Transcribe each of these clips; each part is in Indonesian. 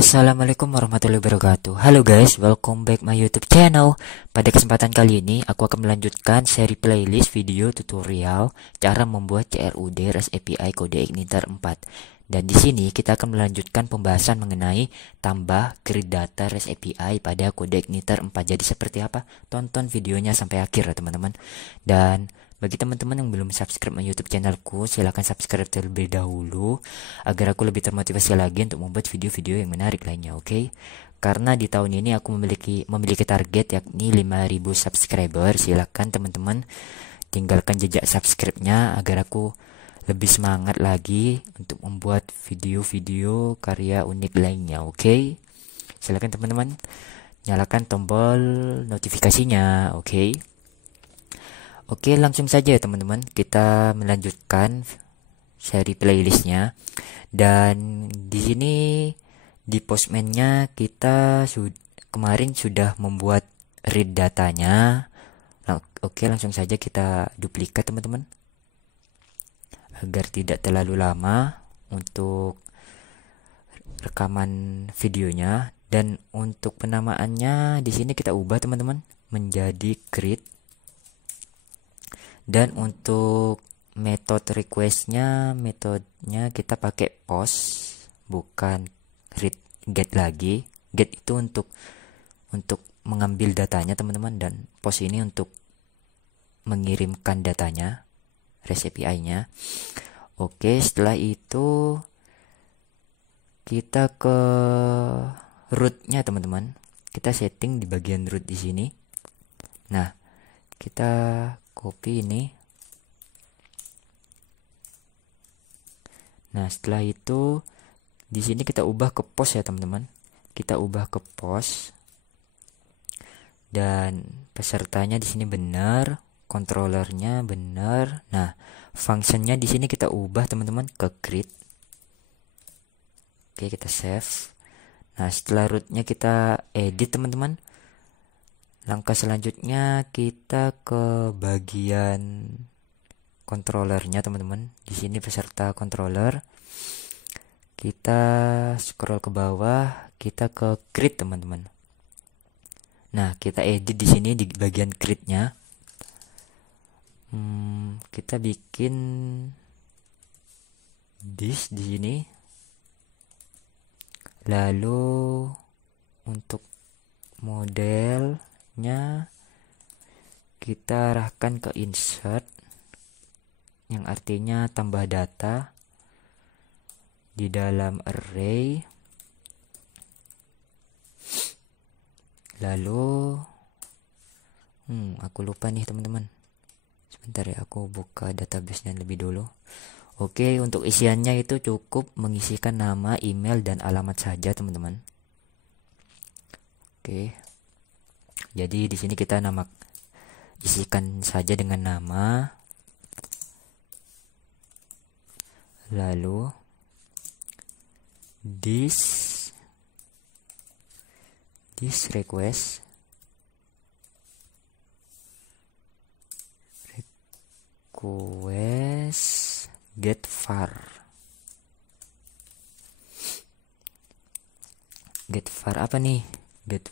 Assalamualaikum warahmatullahi wabarakatuh. Halo guys, welcome back my YouTube channel. Pada kesempatan kali ini aku akan melanjutkan seri playlist video tutorial cara membuat CRUD REST API kode igniter 4. Dan di sini kita akan melanjutkan pembahasan mengenai tambah grid data REST API pada kode igniter 4. Jadi seperti apa? Tonton videonya sampai akhir ya teman-teman. Dan bagi teman-teman yang belum subscribe my YouTube channelku, silahkan subscribe terlebih dahulu agar aku lebih termotivasi lagi untuk membuat video-video yang menarik lainnya, oke? Karena di tahun ini aku memiliki target yakni 5.000 subscriber. Silahkan teman-teman tinggalkan jejak subscribe-nya agar aku lebih semangat lagi untuk membuat video-video karya unik lainnya, oke? Silahkan teman-teman nyalakan tombol notifikasinya, oke? Oke, langsung saja ya teman-teman, kita melanjutkan seri playlistnya. Dan di sini di postman-nya kita kemarin sudah membuat read datanya. Oke, langsung saja kita duplikat teman-teman agar tidak terlalu lama untuk rekaman videonya. Dan untuk penamaannya di sini kita ubah teman-teman menjadi grid. Dan untuk metode requestnya, metodenya kita pakai post, bukan get lagi. Get itu untuk mengambil datanya teman-teman, dan post ini untuk mengirimkan datanya, REST API-nya. Oke, setelah itu kita ke root-nya teman-teman. Kita setting di bagian root di sini. Nah, kita copy ini. Nah, setelah itu di sini kita ubah ke post ya teman-teman. Kita ubah ke post. Dan pesertanya di sini benar, controllernya benar. Nah, functionnya di sini kita ubah teman-teman ke grid. Oke, kita save. Nah, setelah rootnya kita edit teman-teman. Langkah selanjutnya kita ke bagian controllernya teman-teman. Di sini peserta controller. Kita scroll ke bawah, kita ke grid teman-teman. Nah, kita edit di sini di bagian gridnya. Kita bikin this di sini. Lalu untuk modelnya kita arahkan ke insert, yang artinya tambah data di dalam array. Lalu aku lupa nih teman-teman, sebentar ya, aku buka database-nya lebih dulu. Oke, untuk isiannya itu cukup mengisikan nama, email, dan alamat saja teman-teman. Oke, jadi di sini kita isikan saja dengan nama. Lalu this request get var apa nih? Get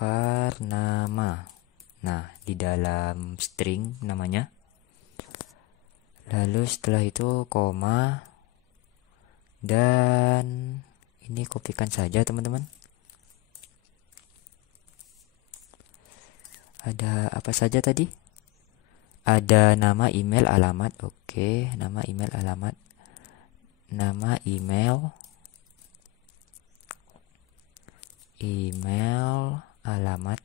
var nama. Nah, di dalam string namanya. Lalu setelah itu koma, dan ini kopikan saja teman-teman. Ada apa saja tadi? Ada nama, email, alamat. Oke, nama, email, alamat. Nama, email, alamat.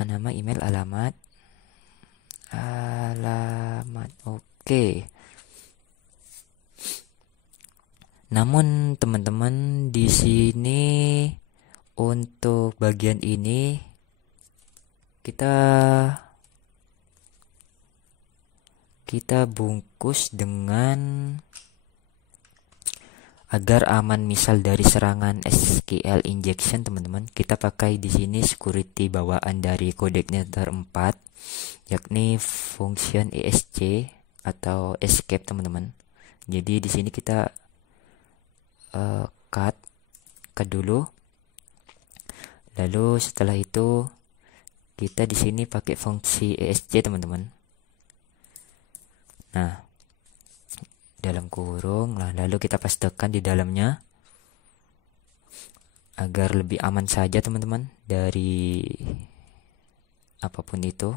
Nama, email, alamat. Oke. Namun teman-teman di sini untuk bagian ini kita bungkus dengan Agar aman misal dari serangan SQL injection teman-teman, kita pakai di sini security bawaan dari CodeIgniter 4, yakni function ESC atau escape teman-teman. Jadi di sini kita cut dulu. Lalu setelah itu kita di sini pakai fungsi ESC teman-teman. Nah, dalam kurung, lalu kita pastekan di dalamnya agar lebih aman saja teman-teman dari apapun itu.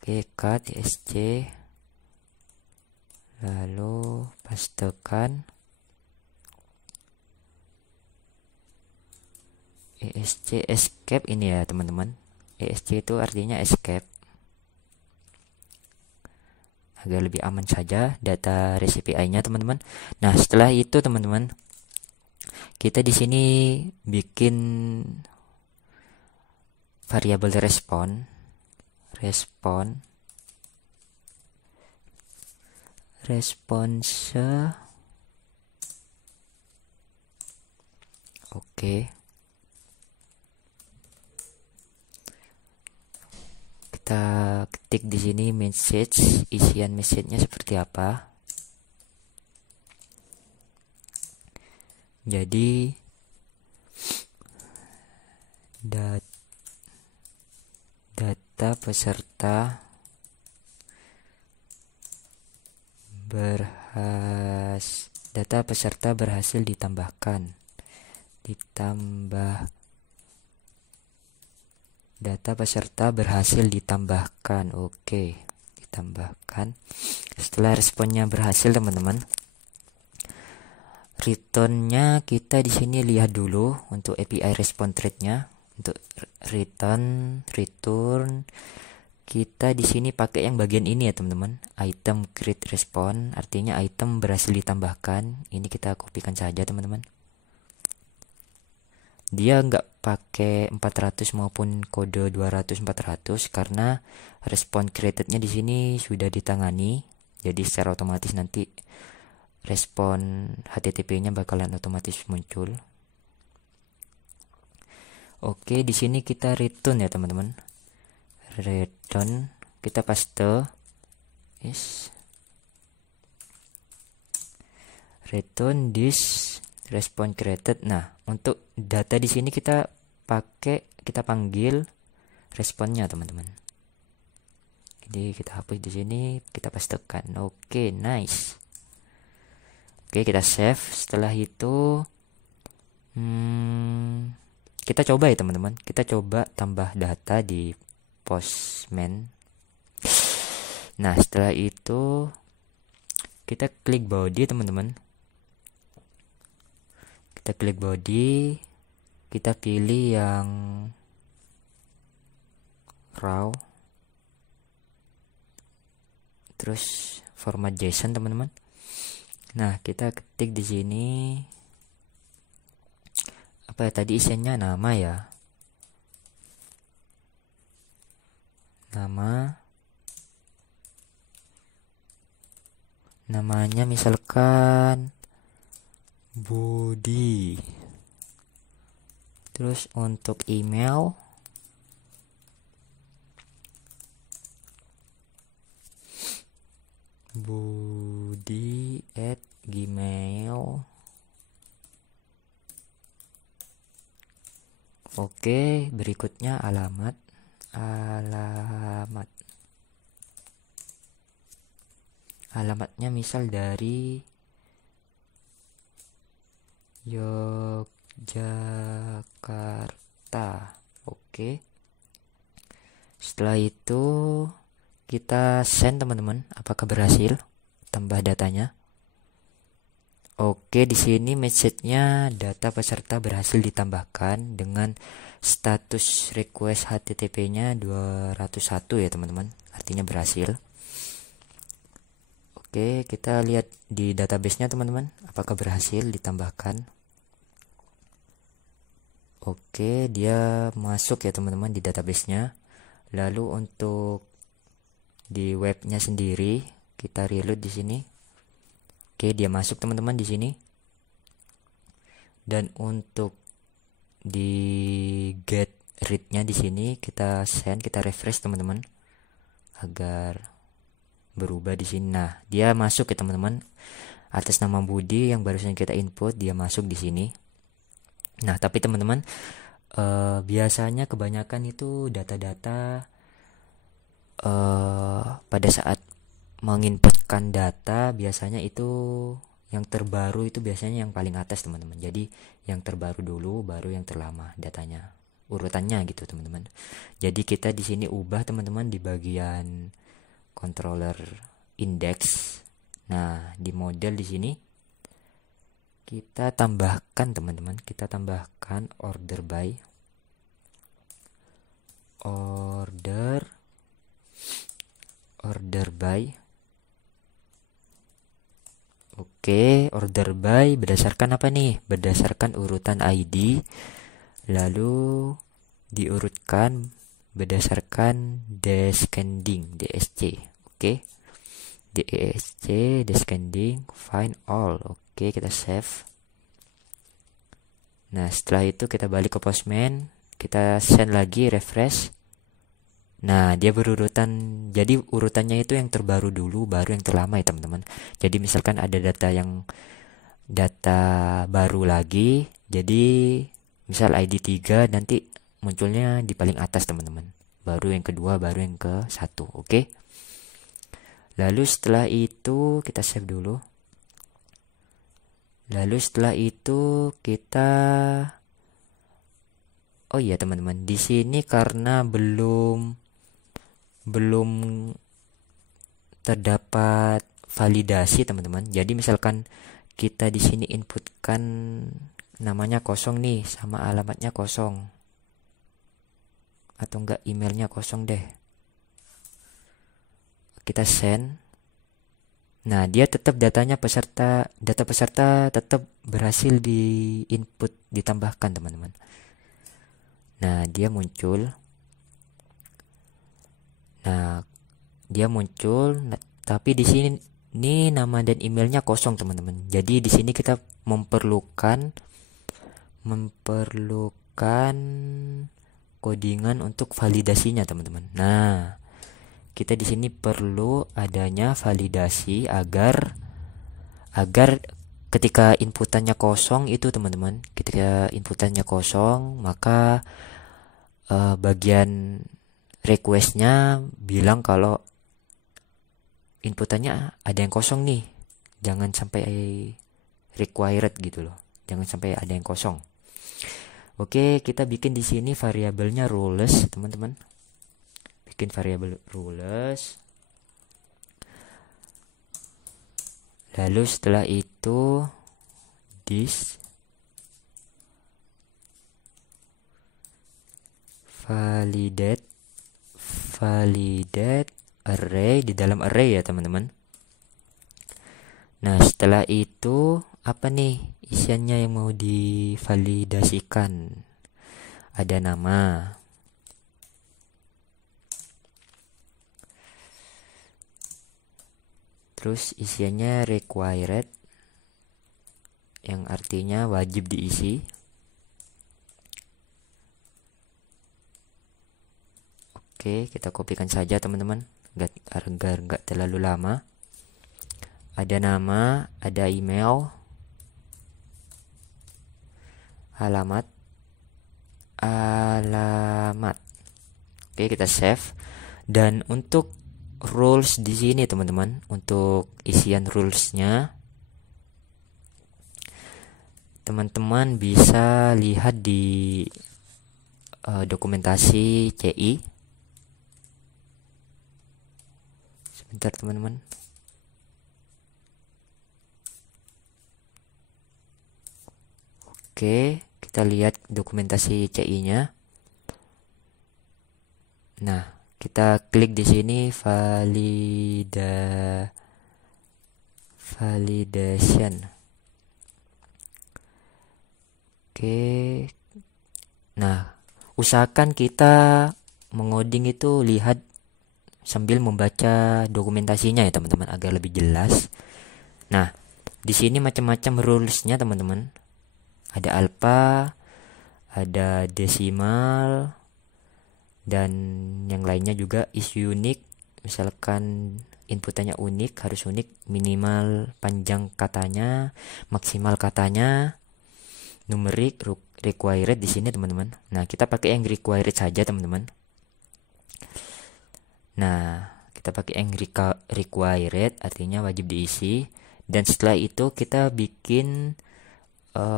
Oke, cut ESC, lalu pastekan ESC escape ini ya teman-teman. ESC itu artinya escape, agar lebih aman saja data REST API-nya teman-teman. Nah, setelah itu teman-teman, kita di sini bikin variabel response oke. Kita ketik di sini message, isian message-nya seperti apa. Jadi data peserta berhasil ditambahkan. Data peserta berhasil ditambahkan. Oke, ditambahkan. Setelah responnya berhasil teman-teman, returnnya kita di sini lihat dulu untuk API response rate-nya. Untuk return kita di sini pakai yang bagian ini ya teman-teman, item create response, artinya item berhasil ditambahkan. Ini kita kopikan saja teman-teman. Dia nggak pakai 400 maupun kode 200-400 karena respon created-nya di sini sudah ditangani. Jadi secara otomatis nanti respon HTTP-nya bakalan otomatis muncul. Oke, di sini kita return ya teman-teman. Return, kita paste. Yes. Return this response created. Nah, untuk data di sini kita panggil responnya teman-teman. Jadi kita hapus di sini, kita pastekan. Oke, nice. Oke, kita save. Setelah itu kita coba ya teman-teman. Kita coba tambah data di Postman. Nah, setelah itu kita klik body teman-teman. Kita klik body, kita pilih yang raw, terus format JSON teman-teman. Nah, kita ketik di sini apa ya tadi isinya, nama ya, namanya misalkan Budi. Terus untuk email budi@gmail. Oke, berikutnya alamat. Alamatnya misal dari Yogyakarta. Oke. Setelah itu kita send teman-teman, apakah berhasil tambah datanya. Oke, di sini message-nya data peserta berhasil ditambahkan dengan status request HTTP-nya 201 ya teman-teman. Artinya berhasil. Oke, kita lihat di database-nya teman-teman, apakah berhasil ditambahkan. Oke, dia masuk ya teman-teman di database-nya. Lalu untuk di webnya sendiri Kita reload di sini. Oke, dia masuk teman-teman di sini. Dan untuk di get read-nya di sini kita send, kita refresh teman-teman agar berubah di sini. Nah, dia masuk ya teman-teman. Atas nama Budi yang barusan kita input, dia masuk di sini. Nah, tapi teman-teman, biasanya kebanyakan itu data-data pada saat menginputkan data, biasanya itu yang terbaru itu biasanya yang paling atas teman-teman. Jadi yang terbaru dulu, baru yang terlama datanya, urutannya gitu teman-teman. Jadi kita di sini ubah teman-teman di bagian controller index. Nah, di model di sini kita tambahkan teman-teman, kita tambahkan order by. Order by. Oke, order by berdasarkan apa nih? Berdasarkan urutan ID, lalu diurutkan berdasarkan descending, DSC. Oke, DSC, descending, find all. Oke, kita save. Nah, setelah itu kita balik ke Postman, kita send lagi, refresh. Nah, dia berurutan. Jadi urutannya itu yang terbaru dulu, baru yang terlama ya teman-teman. Jadi misalkan ada data baru lagi, jadi misal ID 3 nanti munculnya di paling atas teman-teman. Baru yang kedua, baru yang ke 1. Oke. Lalu setelah itu kita save dulu. Lalu setelah itu kita, oh iya teman-teman, di sini karena belum terdapat validasi teman-teman. Jadi misalkan kita di sini inputkan namanya kosong nih, sama alamatnya kosong, atau enggak emailnya kosong deh. Kita send. Nah, dia tetap data peserta tetap berhasil di input, ditambahkan teman-teman. Nah, dia muncul. Nah, dia muncul, tapi di sini nih nama dan emailnya kosong teman-teman. Jadi di sini kita memerlukan codingan untuk validasinya teman-teman. Nah, kita di sini perlu adanya validasi agar ketika inputannya kosong itu teman-teman, ketika inputannya kosong, maka bagian requestnya bilang kalau inputannya ada yang kosong nih, jangan sampai required gitu loh, jangan sampai ada yang kosong. Oke, kita bikin di sini variabelnya rules teman-teman. Bikin variabel rules. Lalu setelah itu this validate array, di dalam array ya teman-teman. Nah, setelah itu apa nih isiannya yang mau divalidasikan? Ada nama, terus isiannya required, yang artinya wajib diisi. Oke, kita kopikan saja teman-teman, agar nggak terlalu lama. Ada nama, ada email, alamat. Oke, kita save. Dan untuk rules di sini teman-teman, untuk isian rulesnya, teman-teman bisa lihat di dokumentasi CI. Sebentar teman-teman. Oke, kita lihat dokumentasi CI-nya. Nah, kita klik di sini validation. Oke. Nah, usahakan kita mengoding itu lihat sambil membaca dokumentasinya ya teman-teman agar lebih jelas. Nah, di sini macam-macam rulesnya teman-teman. Ada alpha, ada desimal, dan yang lainnya juga is unique. Misalkan inputannya unik, harus unik, minimal panjang katanya, maksimal katanya, numerik, required di sini teman-teman. Nah, kita pakai yang required saja teman-teman. Nah, kita pakai yang required, artinya wajib diisi. Dan setelah itu kita bikin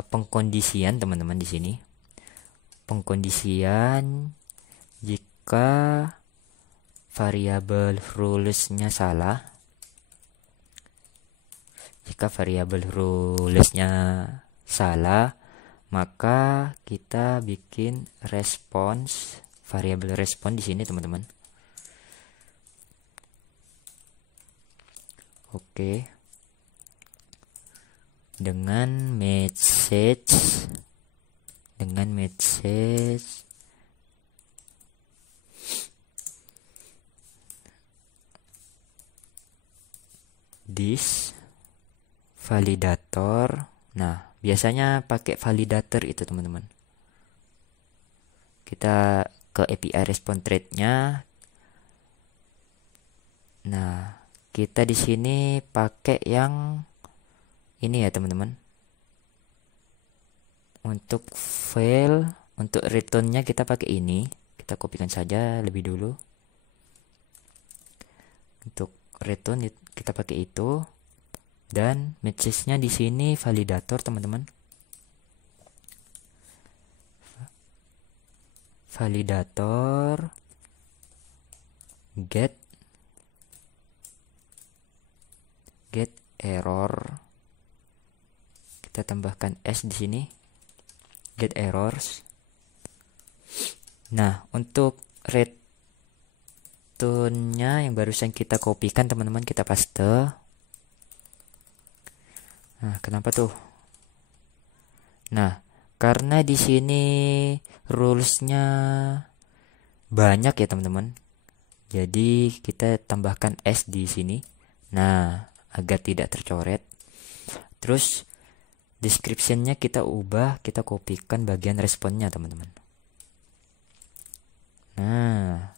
pengkondisian teman-teman di sini. Pengkondisian jika variabel rulesnya salah. Jika variabel rulesnya salah, maka kita bikin response, variabel respon di sini teman-teman. Oke. Dengan message this validator. Nah, biasanya pakai validator itu teman-teman. Kita ke API respon thread-nya. Nah, kita di sini pakai yang ini ya teman-teman. Untuk file, untuk return-nya kita pakai ini. Kita kopikan saja lebih dulu. Untuk return kita pakai itu. Dan message-nya di sini validator teman-teman. Validator get error. Kita tambahkan s di sini. Get errors. Nah, untuk return-nya yang barusan kita kopikan teman-teman, kita paste. Nah, kenapa tuh? Nah, karena di sini rules-nya banyak ya teman-teman. Jadi kita tambahkan s di sini. Nah, agar tidak tercoret. Terus description-nya kita ubah, kita kopikan bagian responnya teman-teman. Nah,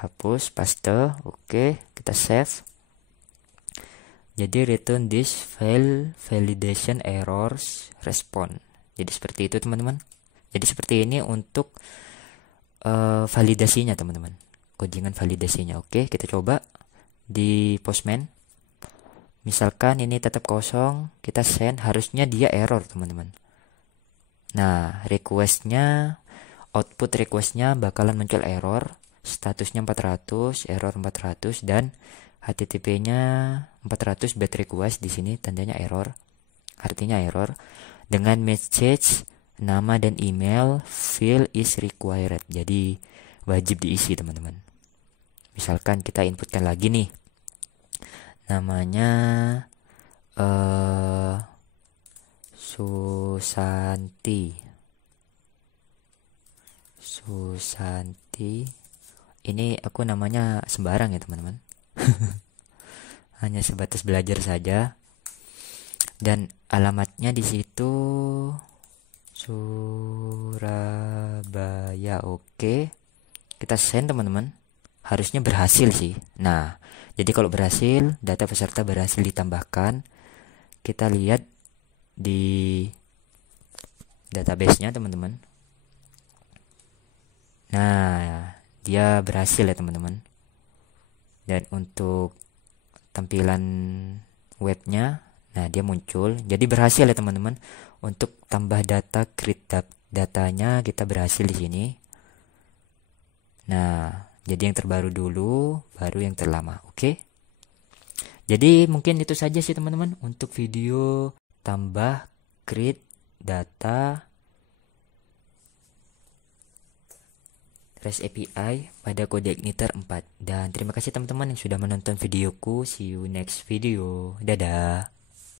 hapus, paste, oke, kita save. Jadi return this file validation errors respond. Jadi seperti itu teman-teman. Jadi seperti ini untuk validasinya teman-teman. Codingan validasinya. Oke, kita coba di Postman. Misalkan ini tetap kosong, kita send, harusnya dia error teman-teman. Nah, output requestnya bakalan muncul error. Statusnya 400, error 400, dan HTTP-nya 400 bad request, di sini tandanya error. Artinya error. Dengan message, nama dan email, field is required. Jadi wajib diisi teman-teman. Misalkan kita inputkan lagi nih. Namanya Susanti. Ini aku namanya sembarang ya teman-teman. Hanya sebatas belajar saja. Dan alamatnya di situ Surabaya. Oke. Kita send teman-teman. Harusnya berhasil sih. Nah, jadi kalau berhasil, data peserta berhasil ditambahkan. Kita lihat di database-nya teman-teman. Nah, dia berhasil ya teman-teman. Dan untuk tampilan webnya, nah dia muncul. Jadi berhasil ya teman-teman. Untuk tambah data, create datanya kita berhasil di sini. Nah, jadi yang terbaru dulu, baru yang terlama. Oke. Jadi mungkin itu saja sih teman-teman untuk video tambah create data REST API pada CodeIgniter 4. Dan terima kasih teman-teman yang sudah menonton videoku. See you next video. Dadah.